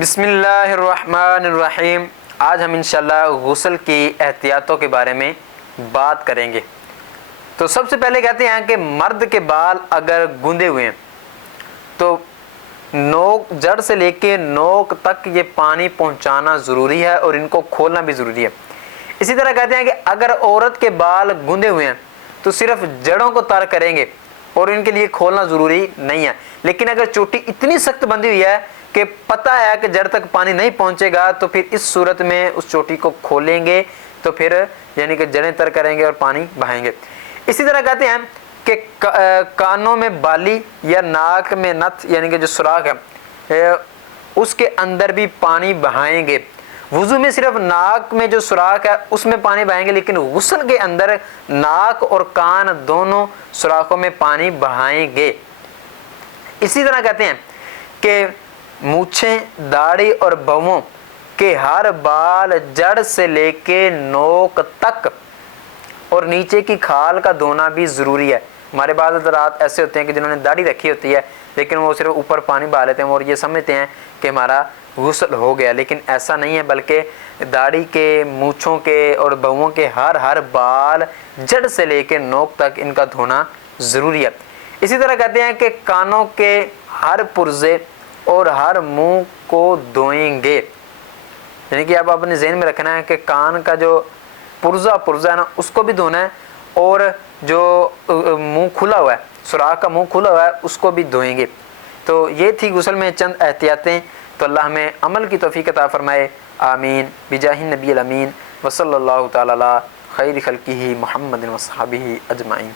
بسم اللہ الرحمن الرحیم۔ آج ہم انشاءاللہ غسل کی احتیاطوں کے بارے میں بات کریں گے۔ تو سب سے پہلے کہتے ہیں کہ مرد کے بال اگر گوندے ہوئے ہیں تو نوک جڑ سے لے کے نوک تک یہ پانی پہنچانا ضروری ہے اور ان کو کھولنا بھی ضروری ہے۔ اسی طرح کہتے ہیں کہ اگر عورت کے بال گوندے ہوئے ہیں تو صرف جڑوں کو تر کریں گے اور ان کے لیے کھولنا ضروری نہیں ہے، لیکن اگر چوٹی اتنی سخت بندھی ہوئی ہے کہ پتہ ہے کہ جڑ تک پانی نہیں پہنچے گا تو پھر اس صورت میں اس چوٹی کو کھولیں گے، تو پھر یعنی کہ جڑیں تر کریں گے اور پانی بہائیں گے۔ اسی طرح کہتے ہیں کہ کانوں میں بالی یا ناک میں نتھ یعنی کہ جو سوراخ ہے اس کے اندر بھی پانی بہائیں گے۔ وضو میں صرف ناک میں جو سوراخ ہے اس میں پانی بہائیں گے، لیکن غسل کے اندر ناک اور کان دونوں سوراخوں میں پانی بہائیں گے۔ اسی طرح کہتے ہیں کہ مونچھیں، داڑھی اور بھووں کے ہر بال جڑ سے لے کے نوک تک اور نیچے کی کھال کا دھونا بھی ضروری ہے۔ ہمارے بعض حضرات ایسے ہوتے ہیں کہ جنہوں نے داڑھی رکھی ہوتی ہے لیکن وہ صرف اوپر پانی بہا لیتے ہیں اور یہ سمجھتے ہیں کہ ہمارا غسل ہو گیا، لیکن ایسا نہیں ہے، بلکہ داڑھی کے، مونچھوں کے اور بھووں کے ہر بال جڑ سے لے کے نوک تک ان کا دھونا ضروری ہے۔ اسی طرح کہتے ہیں کہ کانوں کے ہر پرزے اور ہر منہ کو دھوئیں گے، یعنی کہ اب اپنے ذہن میں رکھنا ہے کہ کان کا جو پرزہ ہے نا اس کو بھی دھونا ہے، اور جو منہ کھلا ہوا ہے، سوراخ کا منہ کھلا ہوا ہے اس کو بھی دھوئیں گے۔ تو یہ تھی غسل میں چند احتیاطیں، تو اللہ ہمیں عمل کی توفیق عطا فرمائے، آمین بجاہ النبی الامین وصلی اللہ تعالی علی خیر خلقہ محمد وصحبہ اجمعین۔